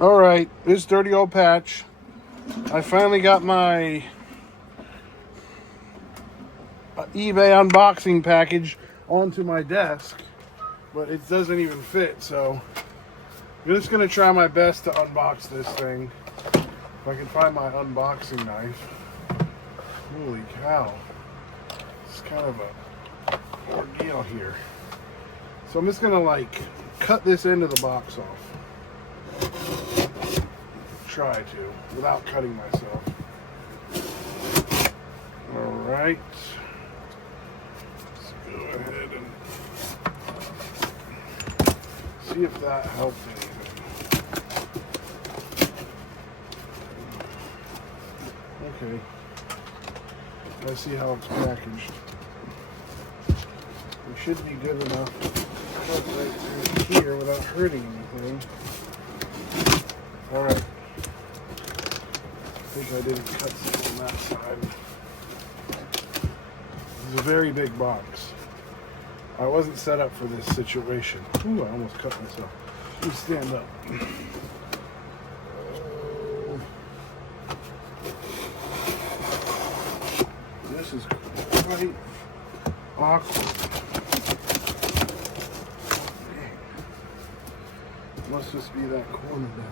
Alright, this dirty old patch. I finally got my eBay unboxing package onto my desk, but it doesn't even fit, so I'm just going to try my best to unbox this thing. If I can find my unboxing knife. Holy cow. It's kind of a ordeal here. So I'm just going to like cut this end of the box off. Try to, without cutting myself. Alright. Let's go ahead and see if that helped anything. Okay. Let's see how it's packaged. It should be good enough to cut right through here without hurting anything. Alright. I think I didn't cut something on that side. This is a very big box. I wasn't set up for this situation. Ooh, I almost cut myself. Let me stand up. This is quite awkward. Must just be that corner down there.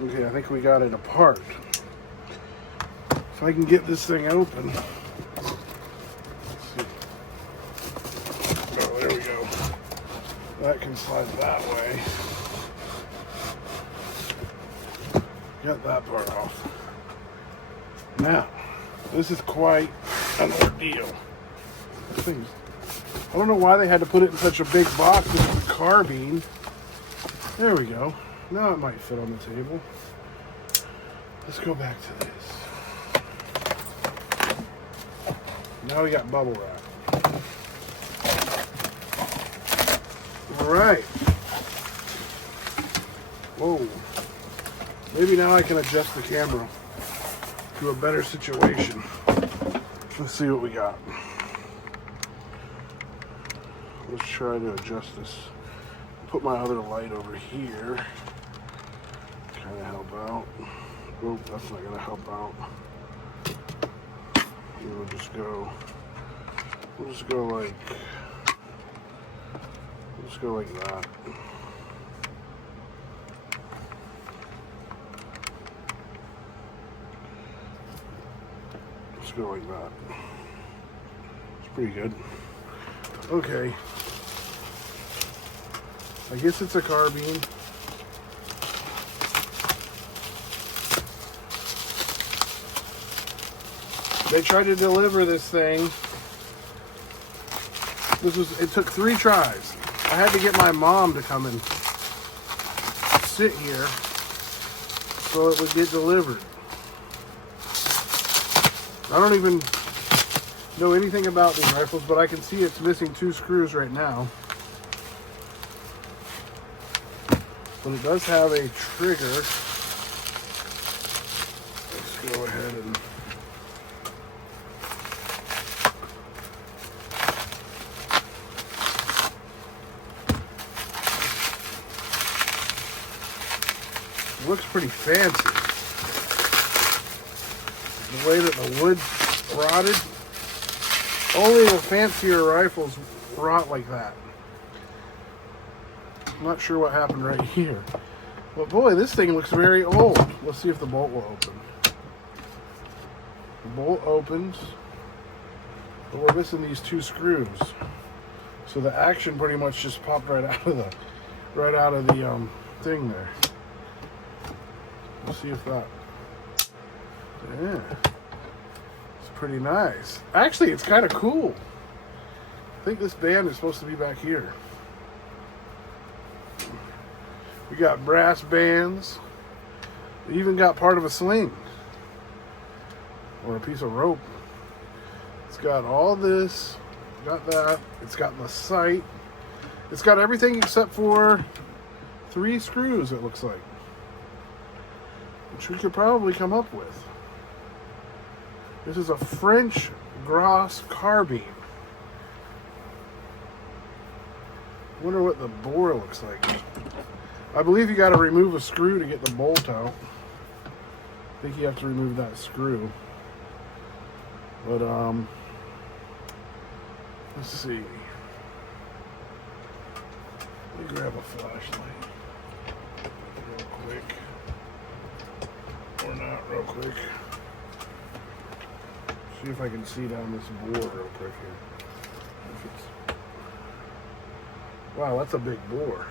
Okay, I think we got it apart. If I can get this thing open. Let's see. Oh, there we go. That can slide that way. Got that part off. Now, this is quite an ordeal. Things. I don't know why they had to put it in such a big box. This is a carbine. There we go. Now it might fit on the table. Let's go back to this. Now we got bubble wrap. Alright. Whoa. Maybe now I can adjust the camera to a better situation. Let's see what we got. Let's try to adjust this. Put my other light over here. Kind of help out. Oh, that's not gonna help out. We'll just go like that. Let's go like that. It's pretty good. Okay. I guess it's a carbine. They tried to deliver this thing. It took 3 tries. I had to get my mom to come and sit here so it would get delivered. I don't even know anything about these rifles, but I can see it's missing 2 screws right now. But it does have a trigger. Let's go ahead and looks pretty fancy. The way that the wood rotted. Only the fancier rifles rot like that. I'm not sure what happened right here. But boy, this thing looks very old. Let's see if the bolt will open. The bolt opens. But we're missing these 2 screws. So the action pretty much just popped right out of the thing there. Let's see if that. Yeah. It's pretty nice. Actually, it's kind of cool. I think this band is supposed to be back here. We got brass bands. We even got part of a sling. Or a piece of rope. It's got all this. Got that. It's got the sight. It's got everything except for 3 screws, it looks like. Which we could probably come up with. This is a French Gras carbine. I wonder what the bore looks like. I believe you got to remove a screw to get the bolt out. I think you have to remove that screw. But let's see. Let me grab a flashlight real quick. Or not real quick. See if I can see down this bore real quick here. Wow, that's a big bore.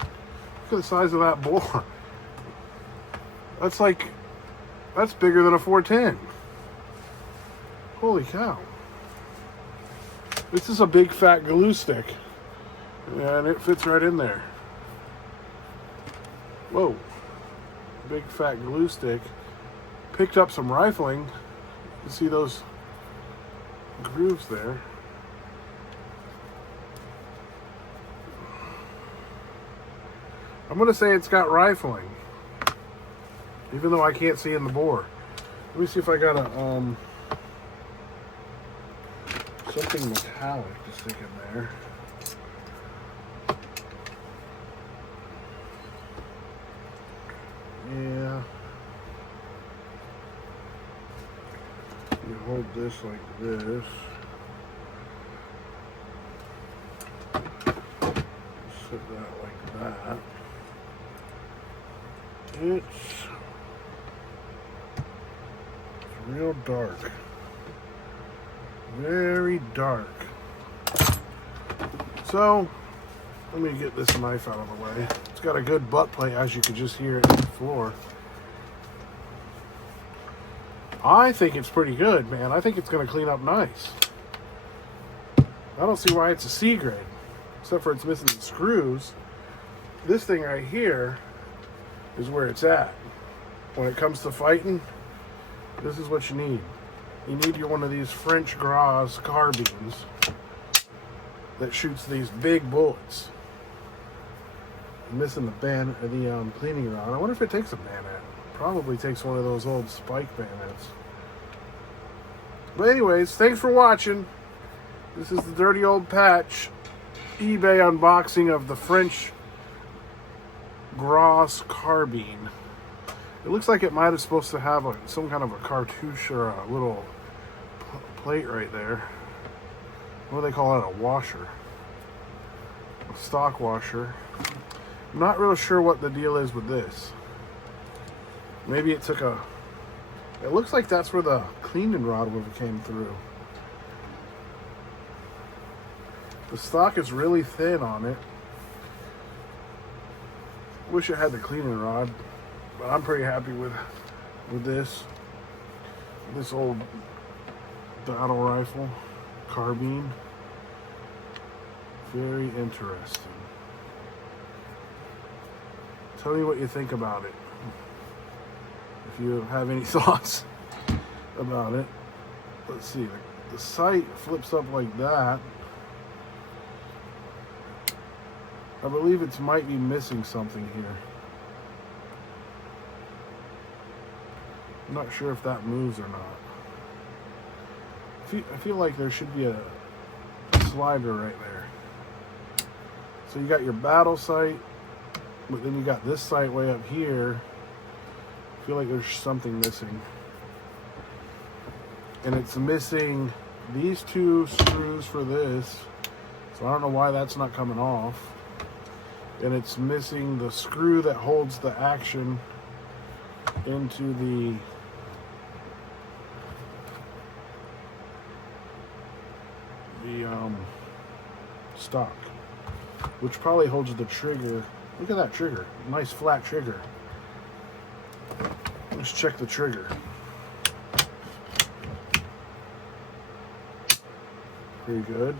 Look at the size of that bore. That's bigger than a 410. Holy cow. This is a big fat glue stick. And it fits right in there. Whoa. Big fat glue stick. Picked up some rifling. You see those grooves there. I'm going to say it's got rifling, even though I can't see in the bore. Let me see if I got a something metallic to stick in there. Yeah. You hold this like this. Set that like that. It's real dark. Very dark. So, let me get this knife out of the way. It's got a good butt plate, as you can just hear it on the floor. I think it's pretty good, man. I think it's going to clean up nice. I don't see why it's a C grade, except for it's missing the screws. This thing right here is where it's at. When it comes to fighting, this is what you need. You need one of these French Gras carbines that shoots these big bullets. I'm missing the cleaning rod. I wonder if it takes a bayonet. Probably takes one of those old spike bayonets. But anyways, thanks for watching. This is the Dirty Old Patch eBay unboxing of the French Gras carbine. It looks like it might have supposed to have some kind of a cartouche or a little plate right there. What do they call it? A washer. A stock washer. I'm not real sure what the deal is with this. Maybe it took a... It looks like that's where the cleaning rod would have came through. The stock is really thin on it. Wish it had the cleaning rod, but I'm pretty happy with this old battle rifle carbine. Very interesting. Tell me what you think about it. If you have any thoughts about it. Let's see, the sight flips up like that. I believe it might be missing something here. I'm not sure if that moves or not. I feel like there should be a slider right there. So you got your battle sight, but then you got this sight way up here. I feel like there's something missing. And it's missing these two screws for this. So I don't know why that's not coming off. And it's missing the screw that holds the action into the stock, which probably holds the trigger. Look at that trigger. Nice flat trigger. Let's check the trigger. Pretty good.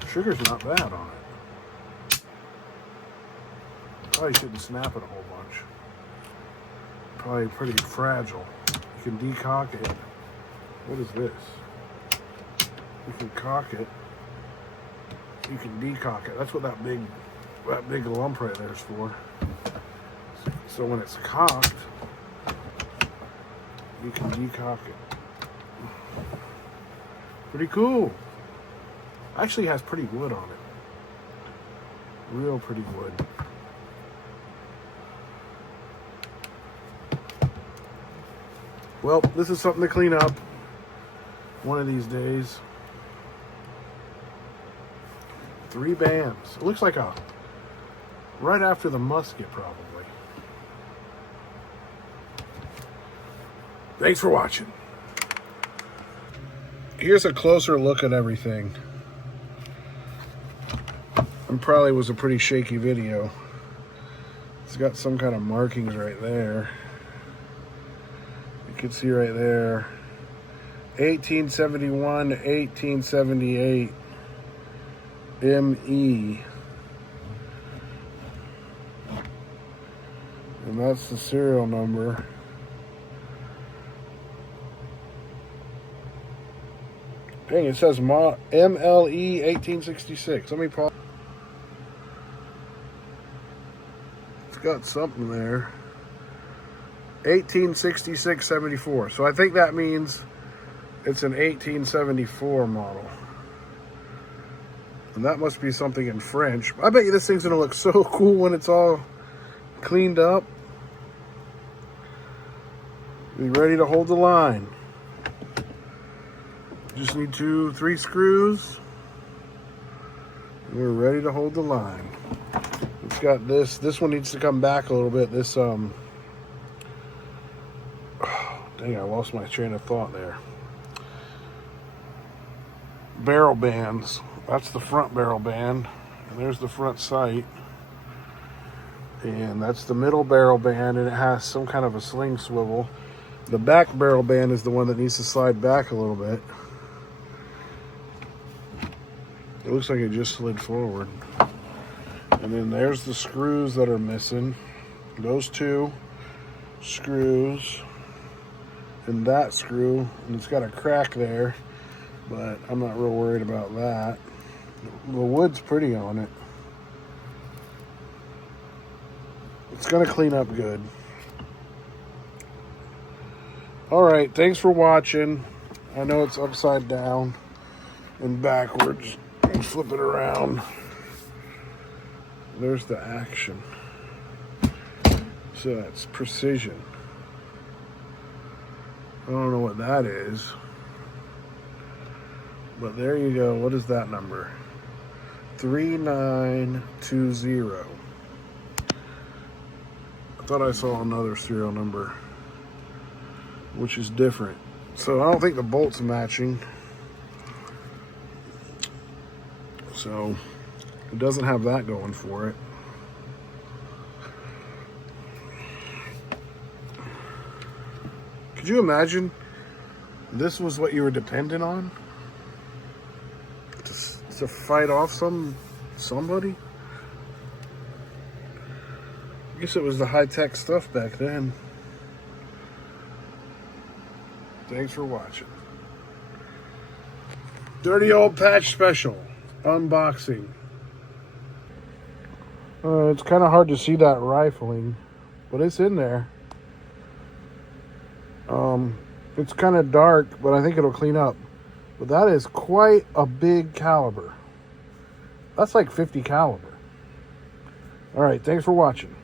Trigger's not bad on it. Probably shouldn't snap it a whole bunch. Probably pretty fragile. You can decock it. What is this? You can cock it. You can decock it. That's what that big lump right there is for. So when it's cocked, you can decock it. Pretty cool. Actually has pretty wood on it. Real pretty wood. Well, this is something to clean up one of these days. 3 bands. It looks like a right after the musket, probably. Thanks for watching. Here's a closer look at everything. And probably was a pretty shaky video. It's got some kind of markings right there. You can see right there. 1871 to 1878 ME. And that's the serial number. Dang, it says MLE 1866. Let me pause. It's got something there. 1866-74. So I think that means it's an 1874 model. And that must be something in French. I bet you this thing's gonna look so cool when it's all cleaned up. Be ready to hold the line. Just need 2-3 screws. We're ready to hold the line. It's got this. This one needs to come back a little bit. This dang, I lost my train of thought there. Barrel bands. That's the front barrel band. And there's the front sight. And that's the middle barrel band, and it has some kind of a sling swivel. The back barrel band is the one that needs to slide back a little bit. It looks like it just slid forward. And then there's the screws that are missing. Those 2 screws and that screw, and it's got a crack there, but I'm not real worried about that. The wood's pretty on it. It's gonna clean up good. All right, thanks for watching. I know it's upside down and backwards. Flip it around. There's the action. So that's precision. I don't know what that is. But there you go. What is that number? 3920. I thought I saw another serial number, which is different. So I don't think the bolt's matching. So it doesn't have that going for it. Could you imagine this was what you were dependent on to fight off somebody? I guess it was the high-tech stuff back then. Thanks for watching. Dirty old patch special. Unboxing. It's kind of hard to see that rifling, but it's in there. It's kind of dark, but I think it'll clean up. But that is quite a big caliber. That's like 50 caliber. All right, thanks for watching.